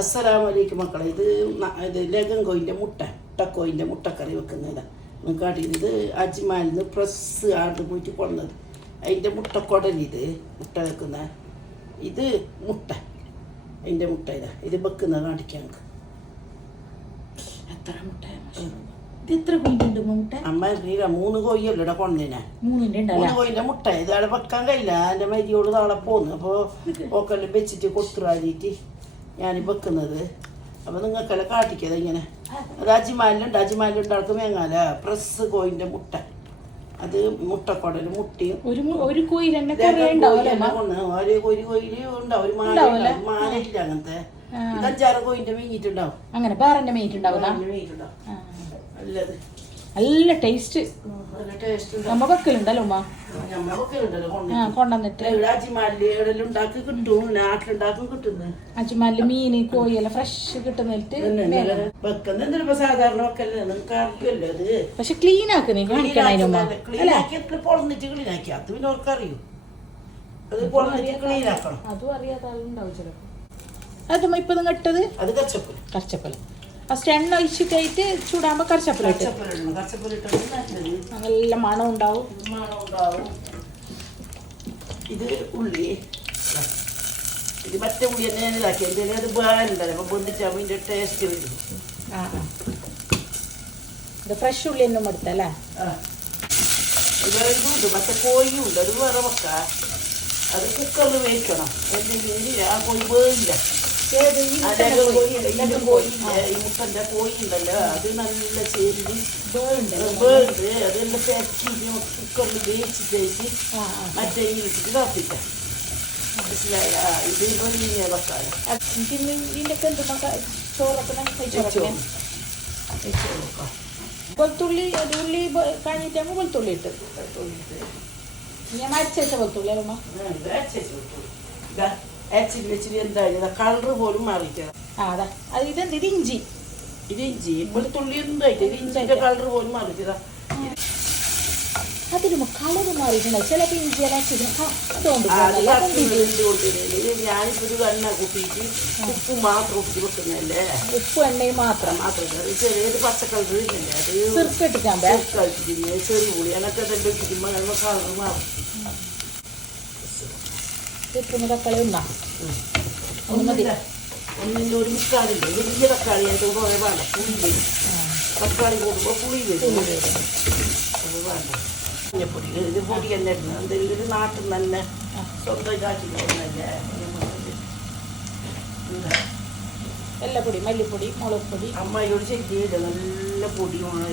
അസ്സലാമലൈക്കും മക്കളെ. ഇത് ലഗൻ കോയിൻ്റെ മുട്ടക്കോയിൻ്റെ മുട്ടക്കറി വെക്കുന്നതാണ്. നിങ്ങൾക്ക് ഇത് അജ്മാലിൽ നിന്ന് പ്രസ് ആണ്ട് പോയിട്ട് കൊണ്ടത്. അതിൻ്റെ മുട്ടക്കൊടലിത് മുട്ട വെക്കുന്ന ഇത് അതിൻ്റെ മുട്ട ഇത് വെക്കുന്നത് കാണിക്കാം. എത്ര മുട്ട ഇത് എത്ര കോയിൻ്റെ മുട്ട? അമ്മ 3 കോഴിയല്ലോ ഇവിടെ കൊണ്ടതിനാ. 3 കോയിൻ്റെ മുട്ട ഇത് അവിടെ വെക്കാൻ കഴിയില്ല. എൻ്റെ മരിയോട് നാളെ പോന്നു. അപ്പോൾ ഓക്കെല്ലാം വെച്ചിട്ട് കൊടുത്തുറാതിട്ട് ഞാൻ വെക്കുന്നത്. അപ്പോൾ നിങ്ങൾക്കെല്ലാം കാട്ടിക്കത് ഇങ്ങനെ. അത് അജിമാലുണ്ടാക്കും വേങ്ങാല പ്രസ് കോയിൻ്റെ മുട്ട. അത് മുട്ടക്കൊടൽ മുട്ടയും ഒരു കോയിൽ ഒരു കോയിൽ ഉണ്ടാവും. മാനയില്ല അങ്ങനത്തെ. ഇത് 5-6 കോയിൻ്റെ മീഞ്ഞിട്ടുണ്ടാവും. അങ്ങനെ വേറെ മീറ്റുണ്ടാവും. നല്ലത് നല്ല ടേസ്റ്റ്. നമ്മ വെക്കലുണ്ടല്ലോ ഉമ്മ കൊണ്ടുവന്നിട്ട് അജ്മാലില് മീന് കോഴിയെല്ലാം ഫ്രഷ് കിട്ടുന്നിട്ട് സാധാരണ പക്ഷെ ക്ലീൻ ആക്കുന്നേ കാണിക്കണം. അത് പിന്നെ അവർക്കറിയൂ. അത് ക്ലീൻ ആക്കണം. അതും അറിയാത്ത ആളുണ്ടാവും ചിലപ്പോ. അതും ഇപ്പൊ ഇട്ടത് അത് കർച്ചപ്പല ഫസ്റ്റ് എണ്ണ ഒഴിച്ചിട്ടായിട്ട് ചൂടാകുമ്പോ കർച്ചപ്പലിട്ട് നല്ല മണം ഉണ്ടാവും. ഇത് ഉള്ളി ഇത് മറ്റേ ഉള്ളി തന്നെ ഞാൻ ഇതാക്കി. എന്തായാലും അത് വേണ്ടല്ലോ. അപ്പൊ പൊന്തിച്ചാകുമ്പോൾ ഇതിന്റെ ടേസ്റ്റ് വരും. ഇത് ഫ്രഷ് ഉള്ളി ഒന്നും എടുത്തല്ലേ. ഇതുണ്ട് മറ്റേ കോഴിയുണ്ട്. അത് വേറെ വെക്കാം. അത് കുക്കറിൽ വേവിക്കണം. എന്തെങ്കിലും ആ കോഴി വേവില്ല. ഈ മുട്ടൻ്റെ കോഴി ഉണ്ടല്ലോ അത് നല്ല ചേരി വേണ്ട അതെല്ലാം പെരക്കിയിട്ട് കുക്കറിൽ വേവിച്ചിട്ടേക്ക് മറ്റേ ഇട്ടിട്ട് തിളപ്പിക്കാം. മനസ്സിലായ ഇത് ഇങ്ങനെ വെക്കാം. വെളുത്തുള്ളി ഉള്ളി കഴിഞ്ഞിട്ടാകുമ്പോൾ വെളുത്തുള്ളി ഇട്ട് ഞാൻ അരച്ച വെളുത്തുള്ളി അമ്മ അച്ചിരി വെച്ചിരി എന്തായാലും കളറ് പോലും മാറിയിട്ട് ഇത് ഇഞ്ചി വെളുത്തുള്ളി എന്തായിട്ട് ഇഞ്ചിന്റെ കളറ് പോലും മാറിയിട്ടാ. അതിന് കളറ് മാറിയിട്ടുണ്ടാവും ചിലപ്പോൾ ഇഞ്ചി ഞാനിപ്പോ ഒരു എണ്ണ കൂട്ടിയിട്ട് ഉപ്പ് മാത്രം കൂട്ടി വെക്കുന്നതല്ലേ. ഉപ്പ് എണ്ണയും മാത്രം ചെറിയൊരു പച്ചക്കളർ ഇല്ലേ അത് ചെറിയ പുളി അങ്ങനത്തെ ഇതെല്ലാം ഇട്ടിരിക്കുമ്പോ അങ്ങനെ കളറ് മാറും. തക്കാളി ഒന്നിൻ്റെ ഒരു മുക്കാലുണ്ട്. വലിയ തക്കാളി ആയിട്ട് കുറേ വേണ്ട. പുളി വരും. തക്കാളി കൂടുമ്പോൾ പുളി വരും. അത് വേണ്ട. മഞ്ഞപ്പൊടി ഇത് പൊടി തന്നെ ഇടുന്നത്. എന്തെങ്കിലും ഒരു നാട്ടിൽ തന്നെ സ്വന്തം ഇതാക്കില്ലേ. എല്ലാ പൊടി മല്ലിപ്പൊടി മുളക് പൊടി അമ്മയോട് ശരിയില്ല. നല്ല പൊടിയാണ്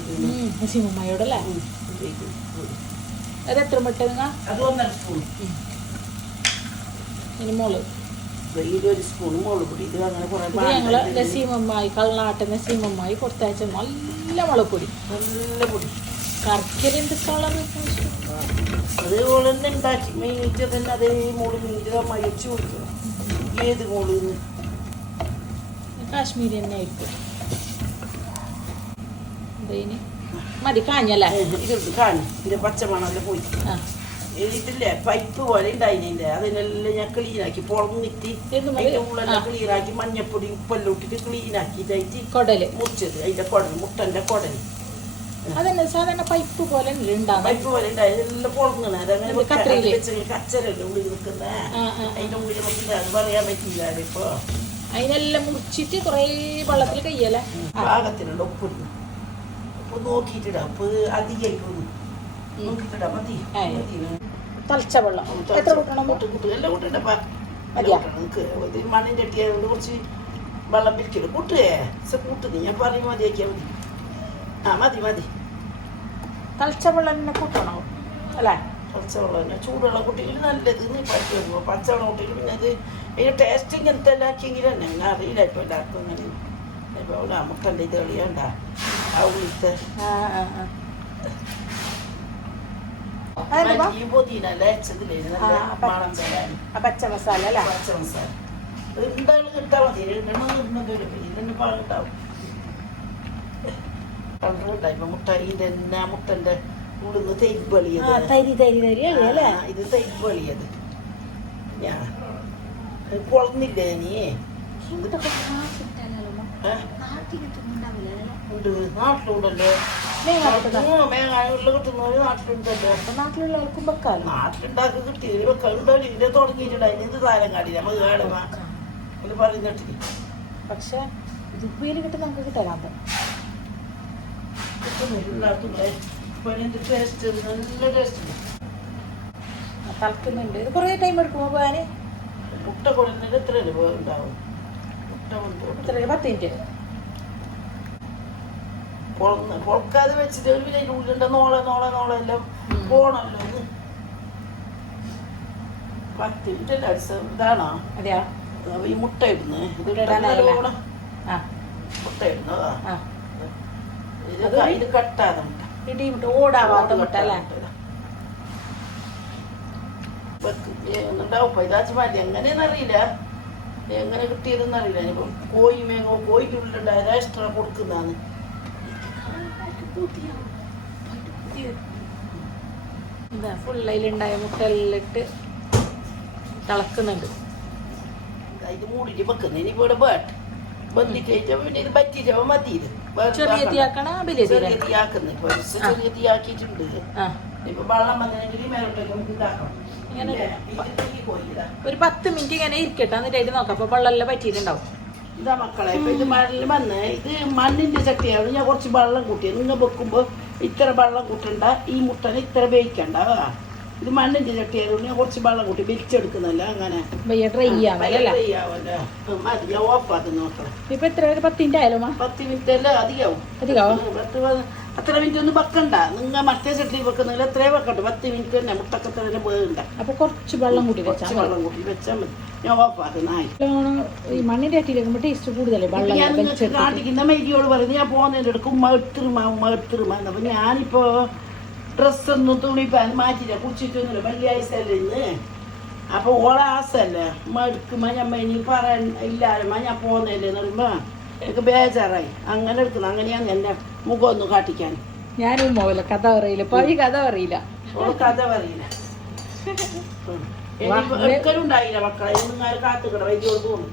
അമ്മയോടല്ലേ. അത് എത്ര മുട്ട? അത് 1.5 സ്പൂൺ. ഇനി മുളക് വലിയൊരു സ്പൂൺ മുളക് പൊടി. ഇത് അങ്ങനെ കുറെ ഞങ്ങള് നസീമമ്മായി കളനാട്ട് നസീമമ്മായി കൊടുത്തയച്ച നല്ല മുളക് പൊടി. നല്ല പൊടി കറക്കലെന്ത് കളറ്. അതേപോലെ തന്നെ ഉണ്ടാക്കി മീനിട്ട് തന്നെ അതേ മോള് മീനിട്ട് മരിച്ചു കൊടുക്കണം. ഏത് മോള് കാശ്മീരി തന്നെ ആയിരിക്കും. എന്തേന് മതി കാഞ്ഞല്ലേ. ഇതുണ്ട് കാഞ്ഞ് ഇതിന്റെ പച്ചമണെല്ലാം പോയി. ഇതില്ലേ പൈപ്പ് പോലെ ഉണ്ടായില്ലേ അതിനെല്ലാം ഞാൻ ക്ലീനാക്കി പൊളന്നിട്ട് അതിന്റെ ഉള്ളെല്ലാം ക്ലീനാക്കി മഞ്ഞപ്പൊടി ഉപ്പെല്ലാം ഇട്ടിട്ട് ക്ലീനാക്കി ഇതായിട്ട് കൊടല് മുറിച്ചത്. അതിന്റെ കുടൽ മുട്ടന്റെ കുടല് അതന്നെ സാധാരണ പൈപ്പ് പോലെ പൈപ്പ് പോലെ ഉണ്ടായി. ഇതെല്ലാം പൊളങ്ങണ കച്ചരല്ലേ ഉള്ളിൽ നിൽക്കുന്ന അതിന്റെ ഉള്ളിൽ നോക്കില്ല. അത് പറയാൻ പറ്റില്ല. ഇപ്പൊ അതിനെല്ലാം മുറിച്ചിട്ട് കുറേ വെള്ളത്തിൽ കയ്യല്ലേ. പാകത്തിനുള്ള ഉപ്പിടുന്നു. ഉപ്പ് നോക്കിയിട്ടിടാം. ഉപ്പ് അധികം നോക്കിയിട്ടിടാം. മതി തളിച്ച വെള്ളം എത്ര കൂട്ടണം? എല്ലാം കൂട്ടണ്ടപ്പാ. മണ്ണിൻ്റെ അട്ടിയായതുകൊണ്ട് കുറച്ച് വെള്ളം പിരിക്കല് കൂട്ടുകയെ കൂട്ടുന്നു. ഞാൻ പറയും മതിയാക്കിയാൽ മതി. മതി തളിച്ച വെള്ളം തന്നെ കൂട്ടണോ അല്ലേ? തളിച്ച വെള്ളം തന്നെ ചൂടുള്ള കുട്ടികൾ നല്ലത്. നീ പറ്റി വരുമ്പോൾ പച്ചവെള്ളം കുട്ടികൾ പിന്നെ അത് അതിൻ്റെ ടേസ്റ്റ് ഇങ്ങനത്തെ എല്ലാം ആക്കിയെങ്കിലും തന്നെ അങ്ങനെ അറിയില്ല. ഇപ്പോൾ എല്ലാവർക്കും അങ്ങനെ ഇപ്പോൾ നമുക്കല്ല ഇത് കളിയണ്ട ആ ഉള്ളിലത്തെ പച്ച മസാല അല്ലേ. പച്ച മസാല എന്തായാലും കിട്ടാൽ മതി. പാടുണ്ടാവും. കളറുണ്ടായിപ്പോ മുട്ടായി തന്നെ മുട്ടന്റെ ഉള്ളിന്ന് തൈബളിയത്. ഇത് തൈബളിയത് ഞാൻ പൊളന്നില്ലേ നീ ഇതൊക്കെ നാട്ടിലിട്ടാലോ ഏ? നാട്ടിലിട്ടുണ്ടാവില്ല ഉണ്ട്, നാട്ടിലുണ്ടല്ലോ. മേഘാനുള്ള കിട്ടുന്നവര് നാട്ടിലുണ്ടല്ലോ. അപ്പൊ നാട്ടിലുള്ള ആൾക്കും വെക്കാലോ. നാട്ടിലുണ്ടാക്കി കിട്ടി ഇതിന്റെ തുടങ്ങിയിട്ടുണ്ടായി ഇത് താരം കാണില്ല നമുക്ക് കേടമാ പറഞ്ഞിട്ട്. പക്ഷെ ഇത് ഉപ്പേരി കിട്ടും നമുക്ക് കിട്ടാലാത്ത ടേസ്റ്റ് നല്ല ടേസ്റ്റ് തളക്കുന്നുണ്ട്. ഇത് കുറേ ടൈം എടുക്കുമോ പോകാന്? മുട്ട കൊള്ളുന്നതിന് എത്രയല്ലേ ഉണ്ടാവും? മുട്ട കൊണ്ട് 10 മിനിറ്റ് പൊളക്കാതെ വെച്ചിട്ട് ഒരു പിന്നെ ഉള്ളിണ്ട നോളെല്ലാം പോണല്ലോ. ഇത് 10 മിനിറ്റ് അടിച്ച ഇതാണോ? അതെയാ ഈ മുട്ട ഇടുന്നത് ഇത് ആ മുട്ട ഇടുന്നതാ. ആ ഇത് കട്ടാതെ മുട്ട ഇടിമുട്ട ഓടാവാത്ത മുട്ട അല്ലേ? ഉണ്ടാവും പൈതാച്ചിമാരി എങ്ങനെയെന്നറിയില്ല, എങ്ങനെ കിട്ടിയതെന്ന് അറിയില്ല. ഇനിയിപ്പം കോഴിൻ്റെ ഉള്ളിലുണ്ടായത് എക്സ്ട്രാ കൊടുക്കുന്നതാണ്. എന്താ ഫുള്ളയിലുണ്ടായ മുട്ടെല്ലാം ഇട്ട് തിളക്കുന്നുണ്ട്. ഇത് മൂടിട്ട് വെക്കുന്നത്. ഇനി ഇവിടെ ബന്ധിക്കഴിച്ച പിന്നെ ഇത് പറ്റിച്ചവ മതി. ഇത് ചെറിയ തീയാക്കണ വലിയ ചെറിയ തീയാക്കുന്നത്. ഇപ്പൊ ചെറിയ തീയാക്കിയിട്ടുണ്ട്. ഇപ്പൊ വെള്ളം വന്നെങ്കിൽ മേലോട്ടേക്ക് നമുക്ക് ഇതാക്കണം. ഇങ്ങനെ ഒരു 10 മിനിറ്റ് ഇങ്ങനെ ഇരിക്കട്ടെ, എന്നിട്ട് അതിൽ നോക്കാം. അപ്പൊ വെള്ളം പറ്റിയിട്ടുണ്ടാവും. ഇതാ മക്കളെ, ഇപ്പൊ ഇത് മണ്ണിൽ വന്ന് ഇത് മണ്ണിന്റെ ചട്ടിയാണ്. ഞാൻ കുറച്ച് വെള്ളം കൂട്ടിയത്. നിങ്ങൾ വെക്കുമ്പോ ഇത്ര വെള്ളം കൂട്ടണ്ട, ഈ മുട്ടനെ ഇത്ര വേവിക്കണ്ട. ഇത് മണ്ണിന്റെ ചട്ടിയായതുകൊണ്ട് ഞാൻ കുറച്ച് വെള്ളം കൂട്ടി വലിച്ചെടുക്കുന്നല്ല. അങ്ങനെ ഡ്രൈ ആവല്ലേ? മതി, ഞാൻ ഓഫാക്കുന്നു മക്കളെ. ഇപ്പൊ എത്ര 10 മിനിറ്റ് ആയാലോ? 10 മിനിറ്റ് അല്ലേ അധികമാവും. അത്ര മിനിറ്റ് ഒന്നും വെക്കണ്ട. നിങ്ങൾ മറ്റേ ചട്ടി വെക്കുന്നില്ല എത്രയും വെക്കണ്ട. 10 മിനിറ്റ് തന്നെ മുട്ടക്കത്ര തന്നെ വേണ്ട. അപ്പൊ കുറച്ച് വെള്ളം കൂട്ടി വെച്ചാൽ വെള്ളം കൂട്ടി വെച്ചാൽ മതി. ഞാൻ ഓഫാക്കുന്നായി. ഈ മണ്ണിന്റെ ചട്ടിയിലേക്കുമ്പോ ടേസ്റ്റ് കൂടുതലേ. ഞാൻ നിങ്ങൾക്ക് കാട്ടിക്കുന്ന മരിയോട് പറയുന്നത് ഞാൻ പോകുന്നതിൻ്റെ ഇടയ്ക്ക് ഉമ്മ എടുത്തിരുമ. അപ്പൊ ഞാനിപ്പോ ഡ്രസ്സൊന്നും തുണിപ്പാൻ മാറ്റില്ല, കുടിച്ചിട്ടൊന്നുമില്ല. വെള്ളിയാഴ്ചയല്ലേ ഇന്ന്. അപ്പൊ ഓളെ ആസല്ലേ ഉമ്മ എടുക്കുമ്പോ ഞമ്മ ഇനി പറയാൻ ഇല്ലാരമ്മ ഞാൻ പോകുന്നതല്ലേ എന്ന് പറയുമ്പോ എനിക്ക് ബേജാറായി. അങ്ങനെ എടുക്കുന്നു. അങ്ങനെയാണ് എന്റെ മുഖം ഒന്ന് കാട്ടിക്കാൻ. ഞാനും മോല കഥ പറയില്ല, പഴയ കഥ പറയില്ല. കഥ പറയില്ല. ഒരിക്കലും ഉണ്ടായില്ല മക്കളെ. നിങ്ങൾ കാത്തുകിട വൈകിയോട് തോന്നും.